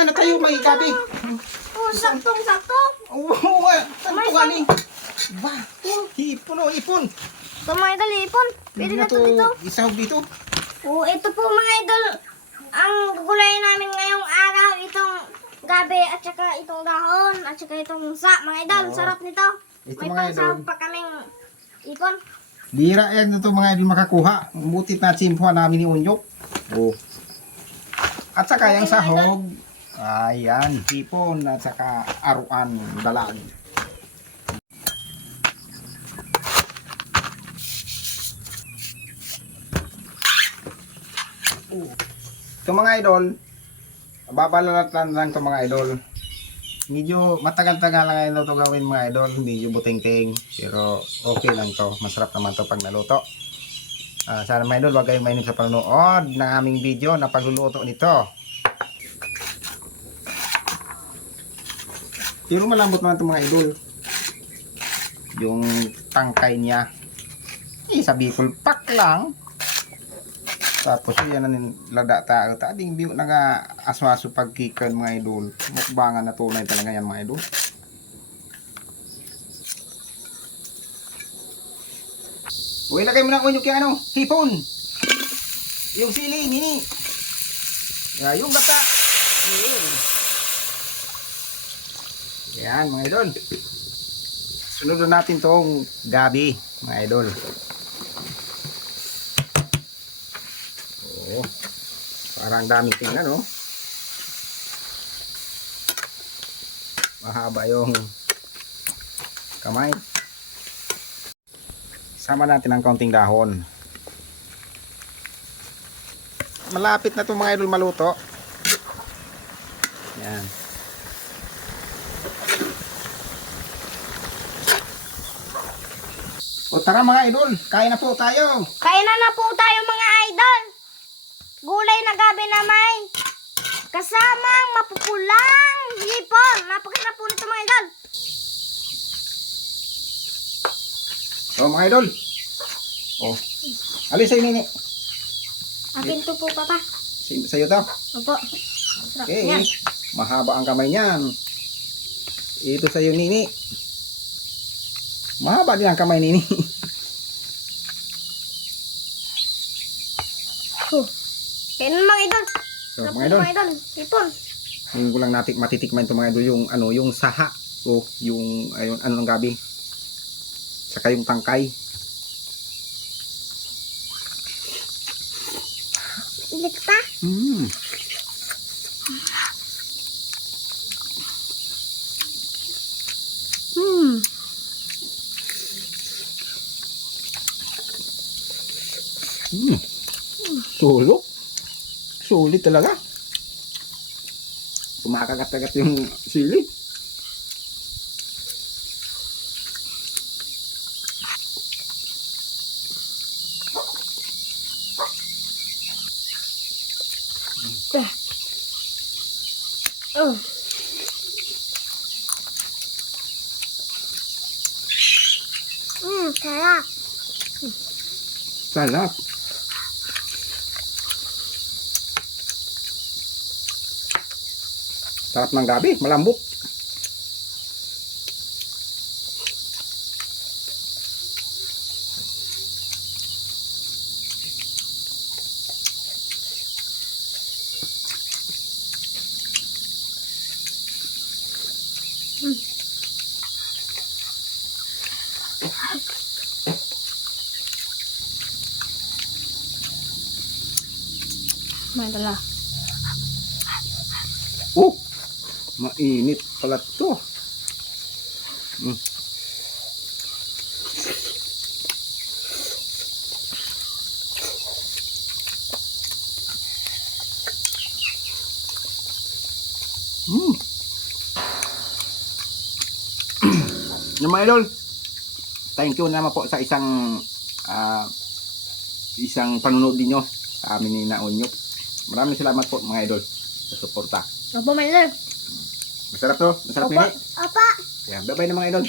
Diyan na tayo, may gabi. Oh, saktong-sakto. Oo, saan to galing? Ba, hipon o, hipon. Ito mga idol, ipon. Pwede na to dito. Isahog dito. Oh, ito po mga idol. Ang gugulayin namin ngayong araw, itong gabi at saka itong dahon at saka itong mga idol. Oo. Sarap nito. Ito May mga pansahog idol. pa kaming ipon. Bira yan ito mga idol makakuha. Butit na simpuhan namin ni Unyok. Oh. At saka yung sahog. Ayan, hipon at saka aruan, dalag. Ito mga idol, babalatan lang ito mga idol. Medyo matagal-tagal lang ito gawin mga idol, medyo buting-ting, pero okay lang to, masarap naman to pag naluto. Sana mga idol, wag kayong mainim sa panonood ng aming video na pagluluto nito. Pero malambot naman ito mga idol. Yung tangkay niya, sa Bicol pak lang. Tapos yan na lada tao. Tading biyo na nga aswaso pagkikan mga idol. Mukbangan na tunay talaga yan mga idol. Uy, lagay mo na unyok yung ano, hipon. Yung sili, nini. Yung bata. Yan mga idol. Sunod natin tong gabi mga idol. Oh, parang dami tingnan oh. Mahaba yung kamay. Sama natin ang kaunting dahon. Malapit na itong mga idol maluto. Yan. O tara mga idol, kain na po tayo. Kain na po tayo mga idol. Gulay na gabi na may kasamang mapupulang hipon. Napakasarap po nito mga idol. O mga idol. O. Alis sa'yo nini. Akin to po papa. Sa'yo daw. Opo. Sarap Okay. yan. Mahaba ang kamay niyan. Ito sa'yo nini. Mahaba din ang kamay nini. Kain na mga idol. So Sarap mga nito idol. mga idol. Hipon. Ngayon ko lang natin matitikman ito mga idol yung ano, yung saha. O yung ayun, ano ng gabi. Saka yung tangkay. Ilik pa. Mm. Mm. Sulok. Sulit talaga. Kumakagat-kagat yung sili. Oh. Sarap. Sarap. Sarap ng gabi, malambot. May dala. Oh, mainit pala to. Mm. Mm. Yung mga idol, thank you naman po sa isang panunood ninyo sa amin ni Naonyok. Maraming salamat po mga idol sa suporta. Opo, my love. Masarap to? Masarap Opo. nini? Opo. Kaya bye-bye na mga idol.